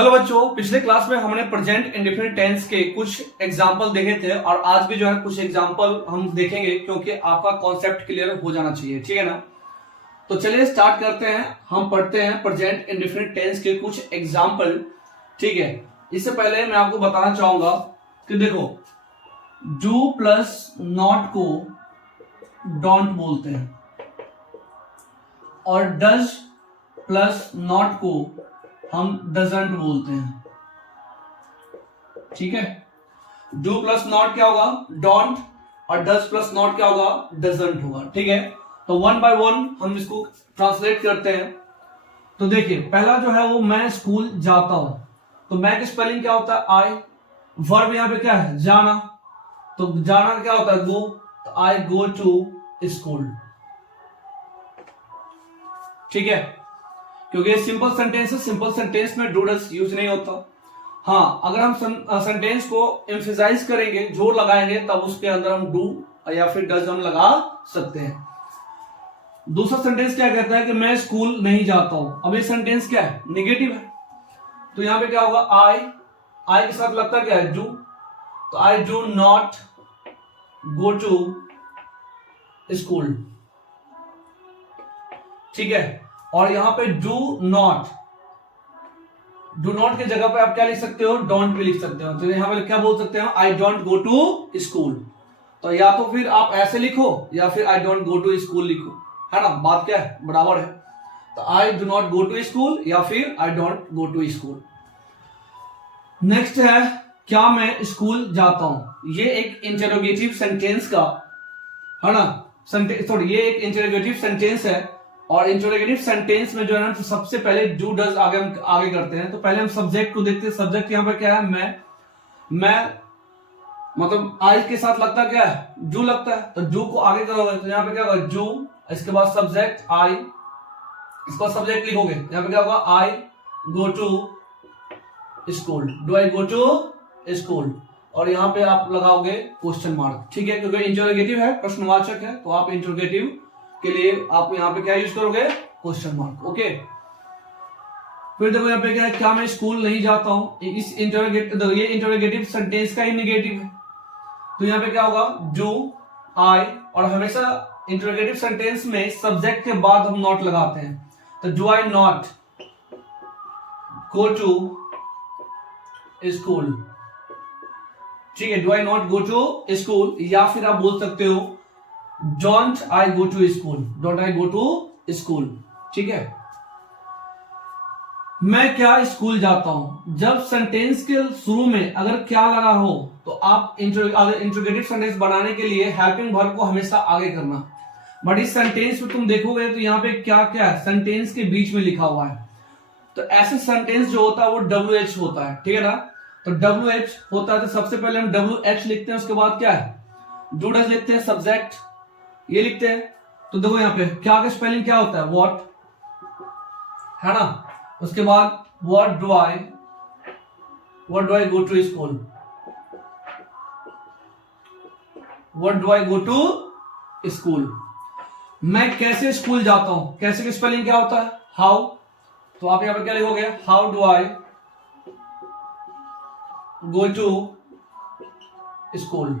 Hello बच्चों, पिछले class में हमने प्रेजेंट इंडेफिनिट टेंस के कुछ एग्जाम्पल देखे थे और आज भी जो है कुछ एग्जाम्पल हम देखेंगे क्योंकि आपका कॉन्सेप्ट क्लियर हो जाना चाहिए। ठीक है ना। तो चलिए स्टार्ट करते हैं। हम पढ़ते हैं प्रेजेंट इंडेफिनिट टेंस के कुछ एग्जाम्पल। ठीक है, इससे पहले मैं आपको बताना चाहूंगा कि देखो, डू प्लस नॉट को डोंट बोलते हैं और डज प्लस नॉट को हम डजंट बोलते हैं। ठीक है, डू प्लस नॉट क्या होगा? डोंट, और डज प्लस नॉट क्या होगा? डजंट होगा। ठीक है, तो वन बाय वन हम इसको ट्रांसलेट करते हैं। तो देखिए, पहला जो है वो मैं स्कूल जाता हूं, तो मैं की स्पेलिंग क्या होता है? आई। वर्ब यहां पे क्या है? जाना। तो जाना क्या होता है? गो। तो आई गो टू स्कूल। ठीक है, क्योंकि सिंपल सेंटेंस है, सिंपल सेंटेंस में डू डज यूज नहीं होता। हाँ, अगर हम सेंटेंस को एम्फेसाइज करेंगे, जोर लगाएंगे, तब उसके अंदर हम डू या फिर डज हम लगा सकते हैं। दूसरा सेंटेंस क्या कहता है कि मैं स्कूल नहीं जाता हूं। अब ये सेंटेंस क्या है? निगेटिव है, तो यहां पे क्या होगा? आई के साथ लगता क्या है? डू। तो I do not go to school. ठीक है, और यहां पे डू नॉट की जगह पे आप क्या लिख सकते हो? डोंट भी लिख सकते हो। तो यहां पे क्या बोल सकते हो? I don't go to school. तो या तो फिर आप ऐसे लिखो या फिर I don't go to school लिखो, है ना। बात क्या है? बराबर है। तो I do not go to school या फिर I don't go to school. Next है क्या मैं स्कूल जाता हूं। ये एक इंटरोगेटिव सेंटेंस का, है ना, सॉरी, ये एक इंटरोगेटिव सेंटेंस है। और इंटरोगेटिव सेंटेंस में जो है ना, तो सबसे पहले डू डज आगे करते हैं। तो पहले हम सब्जेक्ट को देखते हैं। सब्जेक्ट यहां पर क्या है? मैं मतलब आई के साथ लगता क्या है? डू लगता है। तो डू को आगे करोगे तो यहां पे क्या होगा? डू, इसके बाद सब्जेक्ट आई, इसके बाद सब्जेक्ट लिखोगे, यहां पे क्या होगा? I go to school. Do I go to school, और यहां पे आप लगाओगे क्वेश्चन मार्क। ठीक है, क्योंकि इंटरोगेटिव है, प्रश्नवाचक है, तो आप इंटरोगेटिव के लिए आप यहां पे क्या यूज करोगे? Question mark. ओके, फिर देखो यहां पे क्या है? क्या मैं स्कूल नहीं जाता हूं। इस ये इंटरोगेटिव सेंटेंस का ही नेगेटिव है, तो यहां पे क्या होगा? डू, आई, और हमेशा इंटरोगेटिव सेंटेंस में सब्जेक्ट के बाद हम नॉट लगाते हैं। तो do I not go to school. ठीक है, do I not go to school, या फिर आप बोल सकते हो don't I go to school, don't I go to school. ठीक है, मैं क्या स्कूल जाता हूं। जब सेंटेंस के शुरू में अगर क्या लगा हो तो आप इंट्रोगेटिव सेंटेंस बनाने के लिए हेल्पिंग वर्ब को हमेशा आगे करना। बट इस सेंटेंस में तुम देखोगे तो यहां पे क्या क्या है? सेंटेंस के बीच में लिखा हुआ है। तो ऐसे सेंटेंस जो होता है वो WH होता है। ठीक है ना। तो WH होता है, तो सबसे पहले हम WH लिखते हैं, उसके बाद क्या है? डू डज लिखते हैं, सब्जेक्ट ये लिखते हैं। तो देखो यहां पे क्या का स्पेलिंग क्या होता है? व्हाट, है ना। उसके बाद what do I go to school, what do I go to school. मैं कैसे स्कूल जाता हूं। कैसे की स्पेलिंग क्या होता है? हाउ। तो आप यहां पर क्या लिखोगे? How do I go to school,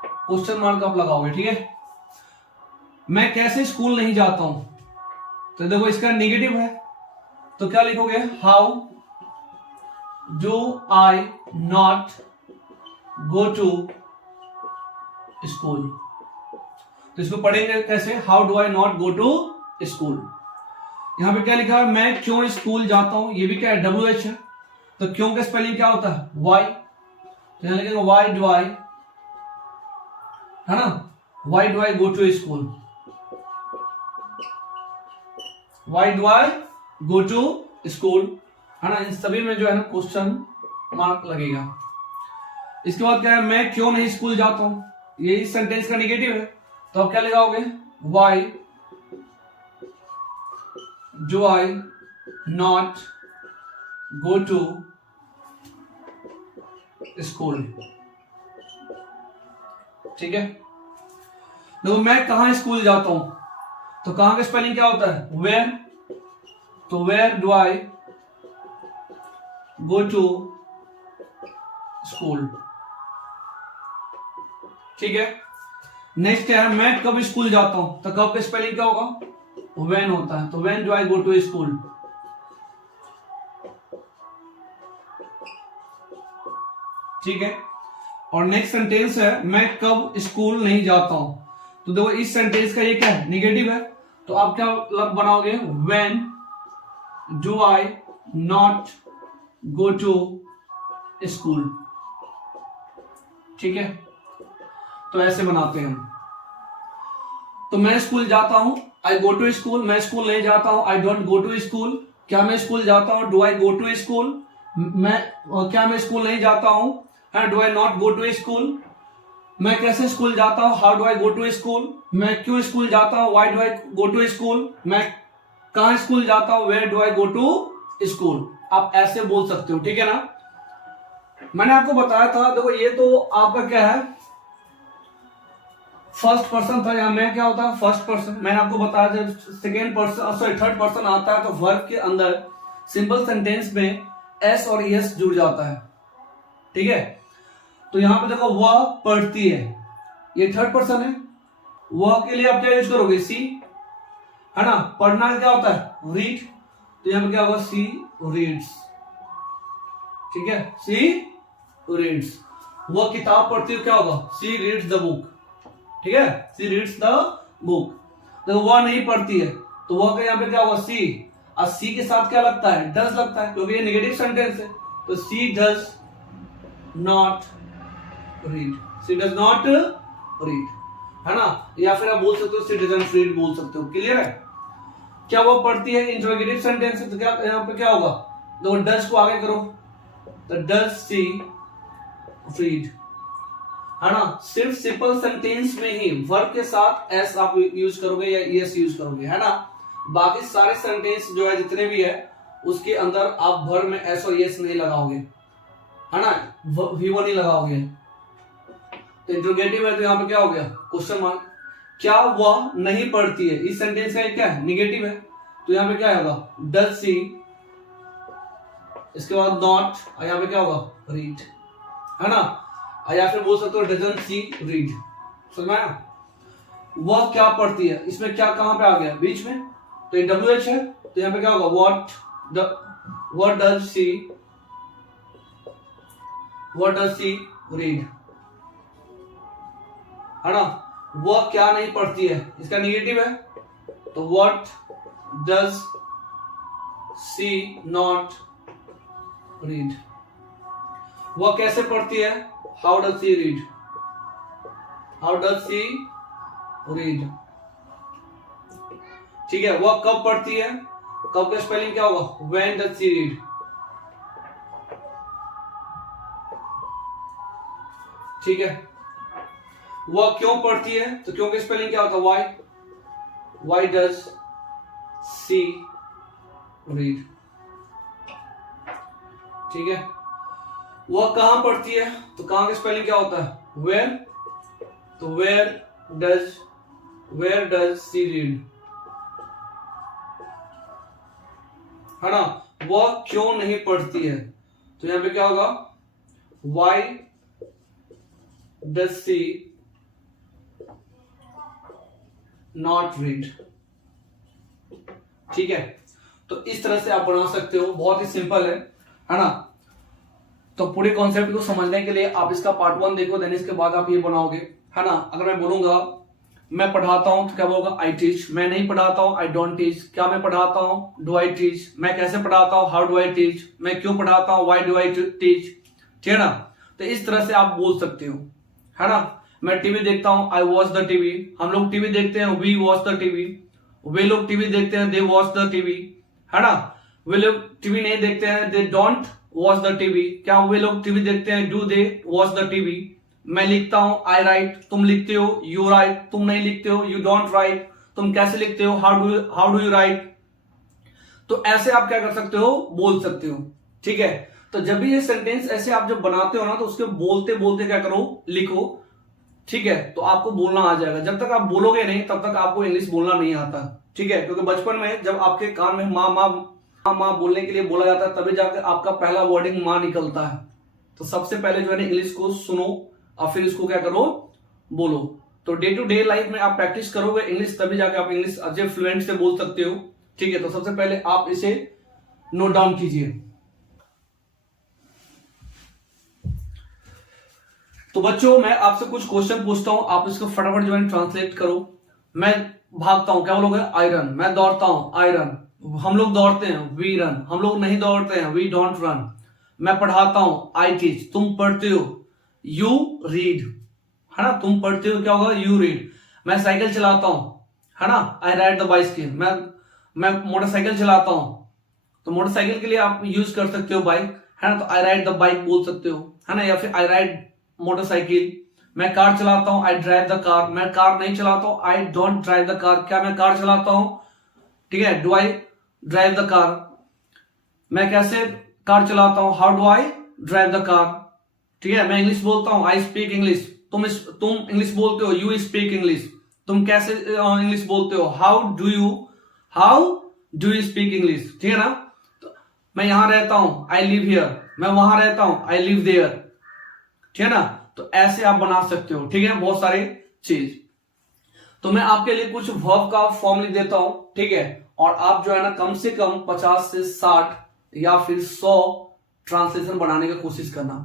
question mark आप लगाओगे। ठीक है, मैं कैसे स्कूल नहीं जाता हूं, तो देखो इसका नेगेटिव है, तो क्या लिखोगे? How do I not go to school. तो इसको पढ़ेंगे कैसे? How do I not go to school. यहां पे क्या लिखा है? मैं क्यों स्कूल जाता हूं। ये भी क्या है? WH है। तो क्यों का स्पेलिंग क्या होता है? वाई। तो यहां लिखेंगे वाई डू आई, है ना, why do I go to school, why do I go to school, है ना। इन सभी में जो है ना क्वेश्चन मार्क लगेगा। इसके बाद क्या है? मैं क्यों नहीं स्कूल जाता हूं। ये इस सेंटेंस का नेगेटिव है, तो आप क्या लगाओगे? Why do I not go to school. ठीक है, देखो मैं कहां स्कूल जाता हूं, तो कहां का स्पेलिंग क्या होता है? वेयर। तो where do I go to school. ठीक है। नेक्स्ट है मैं कब स्कूल जाता हूं, तो कब का स्पेलिंग क्या होगा, व्हेन होता है, तो when do I go to school. ठीक है। और नेक्स्ट सेंटेंस है मैं कब स्कूल नहीं जाता हूं, तो देखो इस सेंटेंस का ये क्या है, निगेटिव है, तो आप क्या बनाओगे, when do I not go to school. ठीक है, तो ऐसे बनाते हैं हम। तो मैं स्कूल जाता हूं, आई गो टू स्कूल। मैं स्कूल नहीं जाता हूं, I don't go to school. क्या मैं स्कूल जाता हूं, do I go to school. क्या मैं स्कूल नहीं जाता हूं, do I not go to school. मैं कैसे स्कूल जाता हूं, how do I go to school. मैं क्यों स्कूल जाता हूं, why do I go to school. मैं कहां स्कूल जाता हूं, where do I go to school. आप ऐसे बोल सकते हो। ठीक है ना। मैंने आपको बताया था, देखो ये तो आपका क्या है, फर्स्ट पर्सन था, यहां मैं क्या होता है, फर्स्ट पर्सन। मैंने आपको बताया जब second person sorry third person आता है तो वर्ब के अंदर सिंपल सेंटेंस में एस और एस जुड़ जाता है। ठीक है। तो यहां पे देखो वह पढ़ती है, ये थर्ड पर्सन है। वह के लिए आप क्या यूज करोगे, सी, है ना। पढ़ना क्या होता है, रीड, तो यहां पे क्या होगा, सी रीड्स। ठीक है, सी रीड्स। वह किताब पढ़ती है, क्या होगा, सी रीड्स द बुक। ठीक है, सी रीड्स द बुक। तो वह नहीं पढ़ती है, तो वह का यहाँ पे क्या होगा, सी। और सी के साथ क्या लगता है, डज लगता है, क्योंकि ये नेगेटिव सेंटेंस है। तो she does not read, she does not read, है ना। या फिर आप बोल सकते हो सी डजंट रीड बोल सकते हो। क्लियर है। क्या वो पढ़ती है, इंट्रोगेटिव सेंटेंस है, तो क्या यहाँ पे क्या होगा, तो डज को आगे करो, तो डज सी रीड, है ना। सिर्फ सिंपल सेंटेंस में ही वर्ब के साथ एस आप यूज करोगे या एस यूज करोगे, है ना। बाकी सारे सेंटेंस जो है जितने भी है उसके अंदर आप वर्ब में एस और एस नहीं लगाओगे, है ना, वीवो नहीं लगाओगे। तो इंट्रोगेटिव है तो यहाँ पे क्या हो गया, क्वेश्चन मार्क। क्या वह नहीं पढ़ती है, इस सेंटेंस का क्या है, निगेटिव है, तो यहाँ पे क्या होगा, डज सी, इसके बाद नॉट, और यहाँ पे क्या होगा, रीड, है ना। या फिर बोल सकते हो डजंट सी रीड। समझ में आया। वह क्या पढ़ती है, इसमें क्या कहां पे आ गया, बीच में, तो ये WH है, तो यहां पे क्या होगा, what does she read, है ना। वह क्या नहीं पढ़ती है, इसका निगेटिव है, तो what does she not read। वह कैसे पढ़ती है, how does she read, how does she read। ठीक है। वह कब पढ़ती है, कब का स्पेलिंग क्या होगा, when does she read। ठीक है। वह क्यों पढ़ती है, तो क्यों का स्पेलिंग क्या होता है, why does she read। ठीक है। वह कहां पढ़ती है, तो कहां का स्पेलिंग क्या होता है, वेयर, तो वेयर डज सी रीड, है ना। वह क्यों नहीं पढ़ती है, तो यहां पे क्या होगा, why does she not read. ठीक है। तो इस तरह से आप बना सकते हो, बहुत ही सिंपल है ना। तो पूरे कॉन्सेप्ट को समझने के लिए आप इसका पार्ट 1 देखो, देन इसके बाद आप ये बनाओगे, है ना। अगर मैं बोलूंगा मैं पढ़ाता हूं तो क्या बोलूंगा, आई टीच। मैं नहीं पढ़ाता हूं, आई डोंट टीच। क्या मैं पढ़ाता हूं, डू आई टीच। मैं कैसे पढ़ाता हूं, हाउ डू आई टीच। मैं क्यों पढ़ाता हूं, व्हाई डू आई टीच। ठीक है ना। तो इस तरह से आप बोल सकते हो, है ना। मैं टीवी देखता हूं, आई वॉच द टीवी। हम लोग टीवी देखते हैं, वी वॉच द टीवी। वे लोग टीवी देखते हैं, दे वॉच द टीवी, है ना। वे लोग टीवी नहीं देखते हैं, they don't watch the TV. क्या वे लोग टीवी देखते हैं, do they watch the TV. मैं लिखता हूं, आई राइट। तुम लिखते हो, यू राइट। तुम नहीं लिखते हो, यू डोंट राइट। तुम कैसे लिखते हो, हाउ डू यू राइट। तो ऐसे आप क्या कर सकते हो, बोल सकते हो। ठीक है। तो जब भी ये सेंटेंस ऐसे आप जब बनाते हो ना, तो उसके बोलते बोलते क्या करो, लिखो। ठीक है। तो आपको बोलना आ जाएगा। जब तक आप बोलोगे नहीं तब तक आपको इंग्लिश बोलना नहीं आता। ठीक है। क्योंकि बचपन में जब आपके कान में माँ माँ हाँ माँ बोलने के लिए बोला जाता है, तभी जाकर आपका पहला वर्डिंग माँ निकलता है। तो सबसे पहले जो है ना इंग्लिश को सुनो और फिर इसको क्या करो, बोलो। तो डे टू डे लाइफ में आप प्रैक्टिस करोगे इंग्लिश, तभी जाके आप इंग्लिश अच्छे फ्लुएंट से बोल सकते हो। ठीक है, तो सबसे पहले आप इसे नोट डाउन कीजिए। तो बच्चों मैं आपसे कुछ क्वेश्चन पूछता हूं, आप इसको फटाफट जो है ट्रांसलेट करो। मैं भागता हूं, क्या बोलोगे? I run. मैं दौड़ता हूं, आई रन। हम लोग दौड़ते हैं, वी रन। हम लोग नहीं दौड़ते हैं, वी डोंट रन। मैं पढ़ाता हूं, आई टीच। तुम पढ़ते हो, यू रीड, है ना। तुम पढ़ते हो, क्या होगा? You read. मैं साइकिल चलाता हूं, है ना, आई राइड द बाइसिकल। मैं मोटरसाइकिल चलाता हूं, तो मोटरसाइकिल के लिए आप यूज कर सकते हो बाइक, है ना, तो आई राइड द बाइक बोल सकते हो, है ना, या फिर आई राइड मोटरसाइकिल। मैं कार चलाता हूं, आई ड्राइव द कार। मैं कार नहीं चलाता हूं, I don't drive the car. क्या मैं कार चलाता हूं? ठीक है, do I drive the car. मैं कैसे कार चलाता हूं? How do I drive the car. ठीक है, मैं इंग्लिश बोलता हूं, आई स्पीक इंग्लिश। तुम इंग्लिश बोलते हो, यू स्पीक इंग्लिश। तुम कैसे इंग्लिश बोलते हो? How do you speak English. ठीक है ना। तो मैं यहां रहता हूं, आई लिव हियर। मैं वहां रहता हूं, आई लिव देयर। ठीक है ना। तो ऐसे आप बना सकते हो। ठीक है, बहुत सारे चीज। तो मैं आपके लिए कुछ वर्ब का फॉर्म लिख देता हूं, ठीक है, और आप जो है ना कम से कम 50 से 60 या फिर 100 ट्रांसलेशन बनाने की कोशिश करना।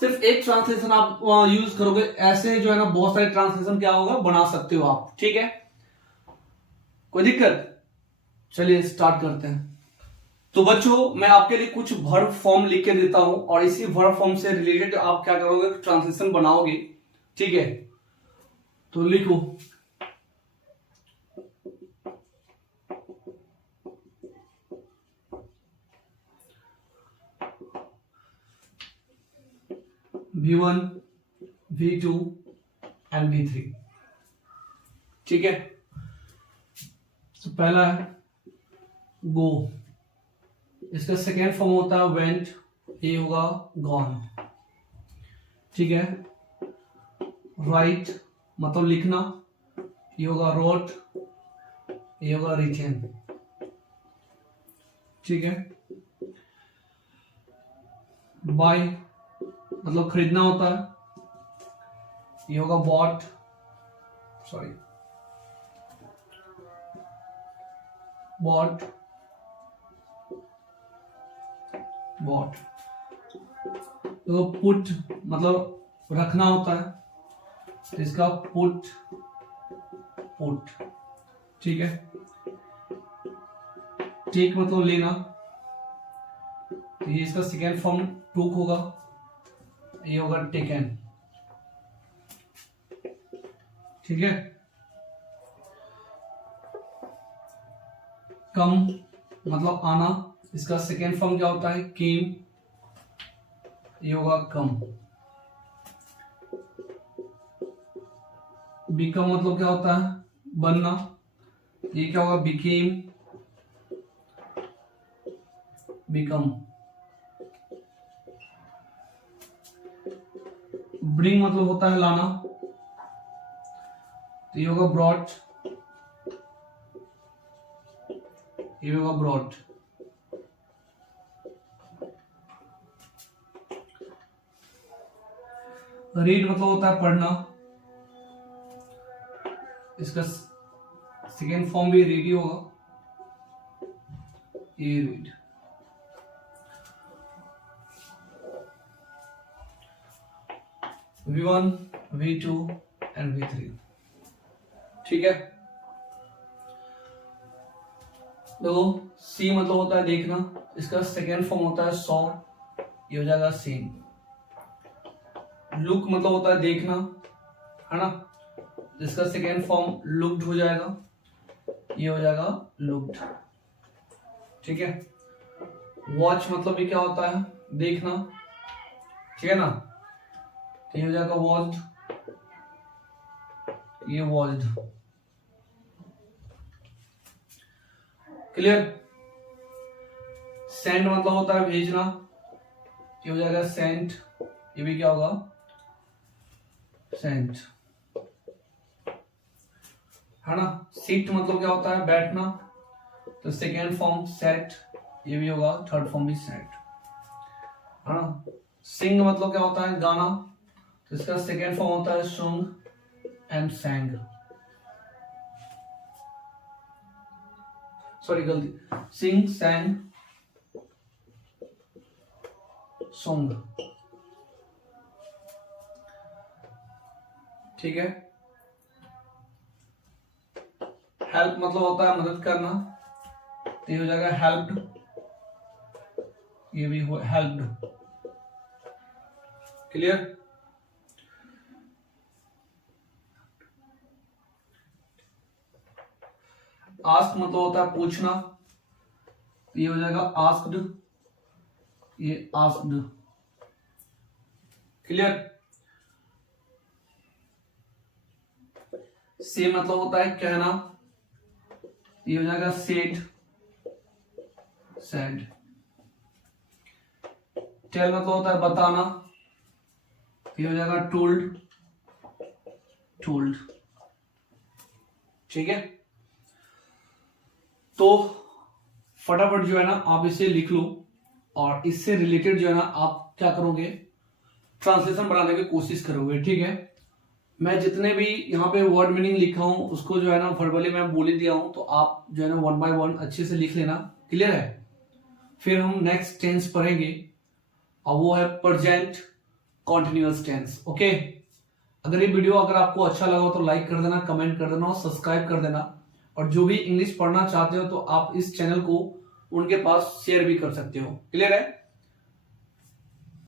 सिर्फ एक ट्रांसलेशन आप यूज करोगे, ऐसे जो है ना बहुत सारे ट्रांसलेशन क्या होगा, बना सकते हो आप। ठीक है, कोई दिक्कत? चलिए स्टार्ट करते हैं। तो बच्चों मैं आपके लिए कुछ वर्ब फॉर्म लिख के देता हूं, और इसी वर्ब फॉर्म से रिलेटेड आप क्या करोगे, ट्रांसलेशन बनाओगे। ठीक है, तो लिखो। V1, V2 and V3। ठीक है, तो पहला है गो। इसका सेकेंड फॉर्म होता है वेंट, ये होगा गॉन। ठीक है, राइट मतलब लिखना, ये होगा रोट, ये होगा रिटेन। ठीक है, बाय मतलब खरीदना होता है, ये होगा बॉट, सॉरी बॉट, बॉट। तो पुट मतलब रखना होता है, तो इसका पुट, पुट। ठीक है, टेक मतलब लेना, तो ये इसका सेकेंड फॉर्म टूक होगा, ये होगा टेकन। ठीक है, कम मतलब आना, इसका सेकेंड फॉर्म क्या होता है, केम, ये होगा कम। बिकम मतलब क्या होता है, बनना, ये क्या होगा, बिकेम, बिकम। ब्रिंग मतलब होता है लाना, तो ये होगा ब्रॉट, ये होगा ब्रॉट। रीड मतलब होता है पढ़ना, इसका सेकेंड फॉर्म भी रीड ही होगा, ये read. V1, V2 and V3। ठीक है, देखो सी मतलब होता है देखना, इसका सेकेंड फॉर्म होता है सॉ, ये हो जाएगा सीन। लुक मतलब होता है देखना, है ना, इसका सेकेंड फॉर्म लुक्ड हो जाएगा, ये हो जाएगा लुक्ड। ठीक है, वॉच मतलब भी क्या होता है, देखना। ठीक है ना, तो ये हो जाएगा वॉच्ड, ये वॉच्ड। क्लियर? सेंड मतलब होता है भेजना, ये हो जाएगा सेंट, ये भी क्या होगा, सेंट। है ना, सीट मतलब क्या होता है, बैठना, तो सेकेंड फॉर्म सेट, ये भी होगा थर्ड फॉर्म भी सेड, है ना। सिंग मतलब क्या होता है गाना, तो इसका सेकेंड फॉर्म होता है सुंग एंड सैंग, सॉरी गलती, सिंग सैंग सॉन्ग, ठीक है। हेल्प मतलब होता है मदद करना, तो ये हो जाएगा हेल्प्ड, ये भी हो हेल्प्ड, क्लियर। आस्क मतलब होता है पूछना, तो ये हो जाएगा आस्क्ड, ये आस्क्ड, क्लियर। से मतलब होता है कहना, ये हो जाएगा सेड सेड। टेल मतलब होता है बताना, ये हो जाएगा टोल्ड टोल्ड, ठीक है। तो फटाफट जो है ना आप इसे लिख लो, और इससे रिलेटेड जो है ना आप क्या करोगे, ट्रांसलेशन बनाने की कोशिश करोगे, ठीक है। मैं जितने भी यहाँ पे वर्ड मीनिंग लिखा हूं उसको जो है ना वर्बली मैं बोल ही दिया हूं, तो आप जो है ना 1 बाय 1 अच्छे से लिख लेना, क्लियर है। फिर हम नेक्स्ट टेंस पढ़ेंगे, और वो है प्रेजेंट कॉन्टिन्यूअस टेंस, ओके। अगर ये वीडियो अगर आपको अच्छा लगा हो तो लाइक कर देना, कमेंट कर देना और सब्सक्राइब कर देना, और जो भी इंग्लिश पढ़ना चाहते हो तो आप इस चैनल को उनके पास शेयर भी कर सकते हो, क्लियर है।